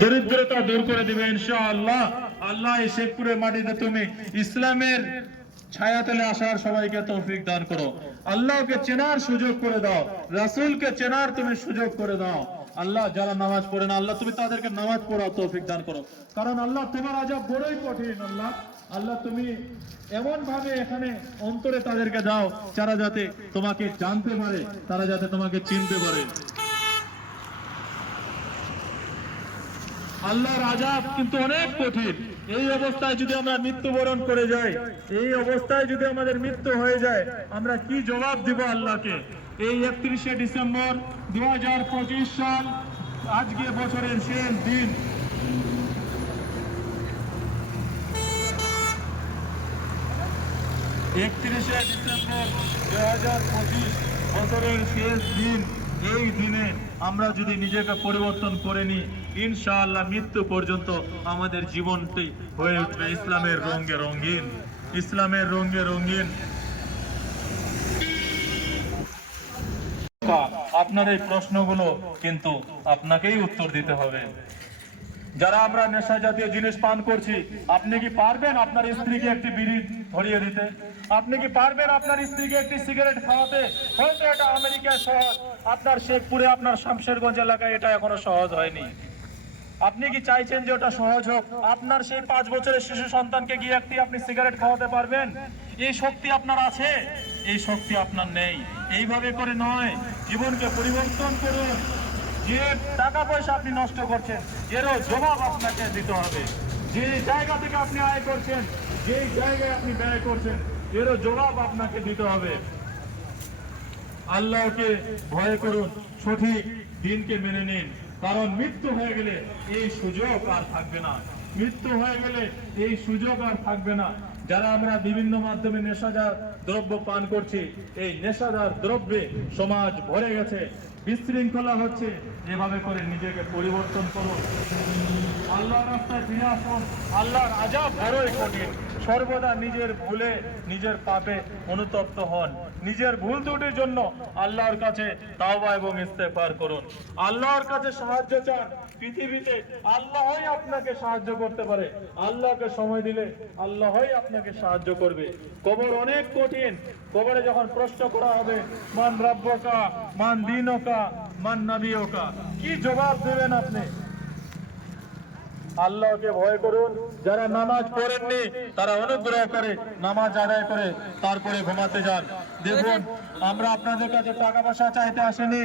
দরিদ্রতা দূর করে দিবে ইনশাআল্লাহ। আল্লাহ এই শেখপুরের মাটিতে তুমি ইসলামের ছায়াতলে আসার সবাইকে তৌফিক দান করো। আল্লাহকে চেনার সুযোগ করে দাও। রাসূলকে চেনার তুমি সুযোগ করে দাও। আল্লাহ যারা নামাজ পড়ে না, আল্লাহ তুমি তাদেরকে নামাজ পড়ার তৌফিক দান করো। কারণ আল্লাহ তোমার আজাব বড়ই কঠিন, আল্লাহ। আল্লাহ তুমি এমন ভাবে এখানে অন্তরে তাদেরকে দাও, যারা যাতে তোমাকে জানতে পারে, তারা যাতে তোমাকে চিনতে পারে। আল্লাহর আজাব কিন্তু অনেক কঠিন। এই অবস্থায় যদি আমরা মৃত্যুবরণ করে যাই, এই অবস্থায় যদি আমাদের মৃত্যু হয়ে যায়, আমরা কি জবাব দিব আল্লাহকে? এই একত্রিশে ডিসেম্বর দু সাল, আজকে বছরের শেষ দিন। একত্রিশে ডিসেম্বর দু হাজার পঁচিশ বছরের শেষ দিন, এই দিনে আমরা যদি নিজেকে পরিবর্তন করে নিই ইনশাআল্লাহ মৃত্যু পর্যন্ত আমাদের জীবনটি হয়ে উঠবে ইসলামের রঙে রঙিন, ইসলামের রঙে রঙিন। আপনার এই প্রশ্নগুলো কিন্তু আপনাকেই উত্তর দিতে হবে। যারা আমরা নেশা জাতীয় জিনিস পান করছি, আপনি কি পারবেন আপনার স্ত্রীকে একটি বিড়ি ধরিয়ে দিতে? আপনি কি পারবেন আপনার স্ত্রীকে একটি সিগারেট খাওয়াতে? হয়তো এটা আমেরিকায় সহজ। আপনার শেখপুরে, আপনার শামশেরগঞ্জ এলাকায় এটা এখনও সহজ হয়নি। আপনি কি চাইছেন যে ওটা সহজ হোক? আপনার সেই পাঁচ বছরের শিশু সন্তানকে গিয়ে একটি আপনি সিগারেট খাওয়াতে পারবেন? এই শক্তি আপনার আছে? এই শক্তি আপনার নেই। এইভাবে করে নয়। জীবনকে পরিবর্তন করুন। যে টাকা পয়সা আপনি নষ্ট করছেন, এরও জবাব আপনাকে দিতে হবে। যে জায়গা থেকে আপনি আয় করছেন যে জায়গায় আপনি ব্যয় করছেন, এরও জবাব আপনাকে দিতে হবে। আল্লাহকে ভয় করুন। সঠিক দিনকে মেনে নিন। কারণ মৃত্যু হয়ে গেলে এই সুযোগ আর থাকবে না। মৃত্যু হয়ে গেলে এই সুযোগ আর থাকবে না। যারা আমরা বিভিন্ন মাধ্যমে নেশাদার দ্রব্য পান করছি, এই নেশাদার দ্রব্যে সমাজ ভরে গেছে। বিশৃঙ্খলা হচ্ছে, এভাবে করে নিজেকে পরিবর্তন করুন আল্লাহর রাস্তায় ফিরে আসুন আল্লাহর আজাব বড়ই কঠিন। সর্বদা নিজের ভুলে নিজের পাপে অনুতপ্ত হন। নিজের ভুল ত্রুটির জন্য আল্লাহর কাছে তাওবা এবং ইস্তেফার করুন। আল্লাহর কাছে সাহায্য চান। পৃথিবীতে আল্লাহই আপনাকে সাহায্য করতে পারে। আল্লাহকে সময় দিলে আল্লাহই আপনাকে সাহায্য করবে। কবর অনেক কঠিন। কবরে যখন প্রশ্ন করা হবে, মান রাব্বকা, মান দিনকা, মান নাবিয়কা? কি জবাব দেবেন আপনি? আল্লাহকে ভয় করুন। যারা নামাজ পড়েননি, তারা অনুগ্রহ করে নামাজ আদায় করে তারপরে ঘুমাতে যান। দেখুন, আমরা আপনাদের কাছে টাকা পয়সা চাইতে আসেনি।